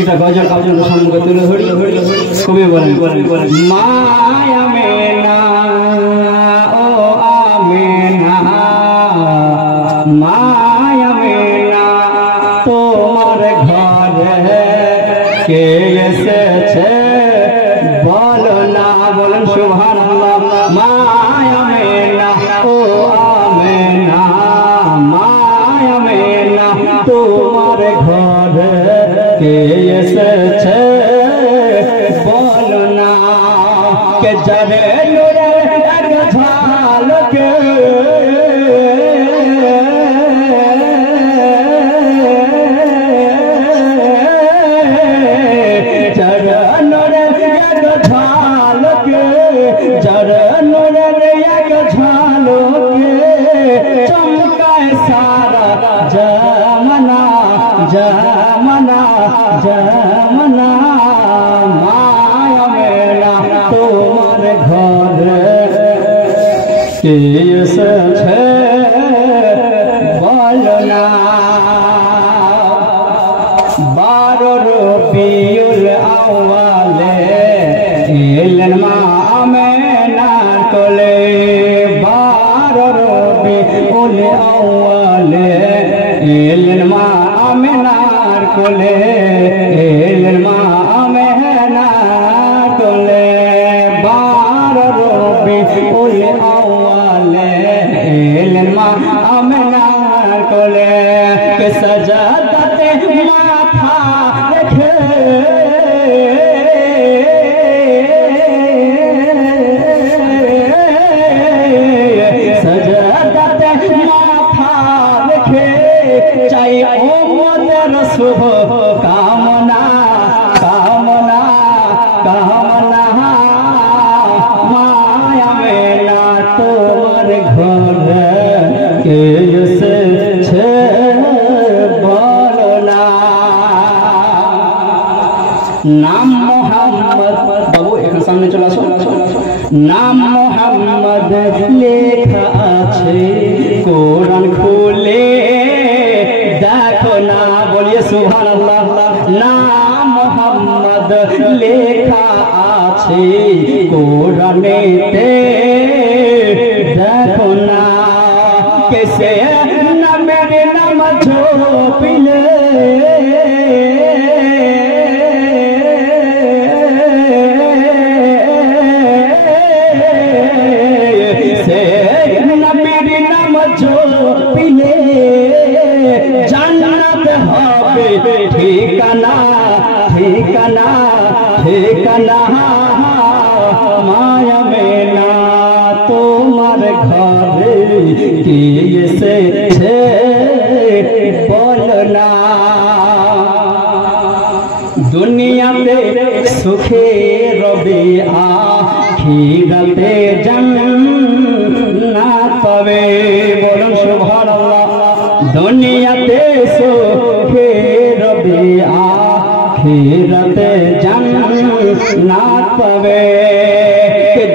এটা গজল আপনাদের সম্মুখে তুলে ধরি। কবি বলেন মায়া মেনা ও আমেনা, মায়া মেনা তোমার ঘরে কে এসেছে বলো না, বলেন সুবহানাল্লাহ। মায়া মেনা ও আমেনা, মায়া মেনা তোমার ঘরে কে এসেছে বলো না, কে যাবে নূরের এক ঝলকে चमकाए सारा जमना जमना जमना, माया मेला तुम्हार घर के एसेছে বলনা। 12 রবিউল আউয়ালে এলেন মা আমেনার কোলে, 12 রবিউল আউয়ালে এলেন মা আমেনার কোলে, এলেন মা আমেনার কোলে, 12 রবিউল আউয়ালে এলেন মা আমেনার কোলে, কে সাজাদাতে মাথা রেখে চাই উম্মতের শুভ কামনা কামনা কামনা, মায়া মেলা তোমার ঘরে কে এসেছে বলো না। নাম মোহাম্মদ, বাবু এখানে সামনে চলে আসো। নাম মোহাম্মদ লেখা আছে কোরআন খুলে দেখো না, বলিয়ে সুবহানাল্লাহ। নাম মোহাম্মদ লেখা আছে কোরআনেতে দেখো না, কেসে নামের নাম ঝোপিলে সে নামের নাম ঝোপিলে জান্নাত হবে ঠিকানা ঠিকানা ঠিকানা, মায়া মেনা তোমার ঘরে কে এসেছে বলো না। দুনিয়াতে সুখে রবে আখিরাতে জান্নাত পাবে, বলুন সুবহানাল্লাহ। দুনিয়াতে সুখে রবে আখিরাতে জান্নাত পাবে,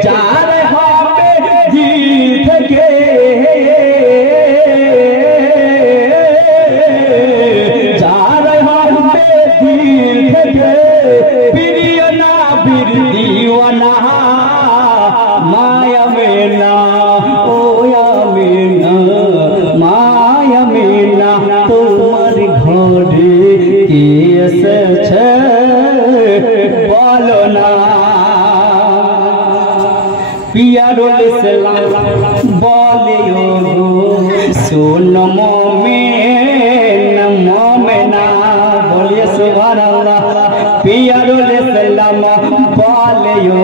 যার হবে দিল থেকে যার হবে দিল থেকে প্রিয় না বীর দিওয়ানা, মায়া মেনা ও আমেনা, মায়া মেনা তোমার ঘরে কে এসেছে বলো না। পিয়ারুল ইসলাম বলে ও শোনো মুমিন মুমিনা, বলিয়ে সুবহানাল্লাহ। পিয়ারুল ইসলাম বলে ও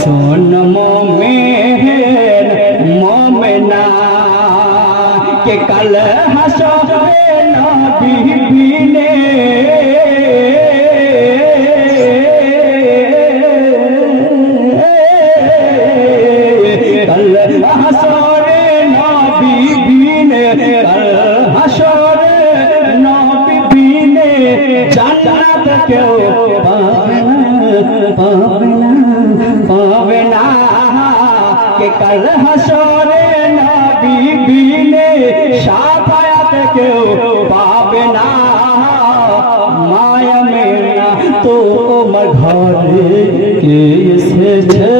শোনো মুমিন মুমিনা, কে কাল হাসরে নবী বিনে কাল হাসরে নবী বিনে, কাল হাসরে নবী বিনে জান্নাত কেউ পাবে না পাবে না পাবে না, কে কাল হাসরে নবী বিনে শাফায়াত কেউ পাবে না, মায়া তোমার ঘরে কে এসেছে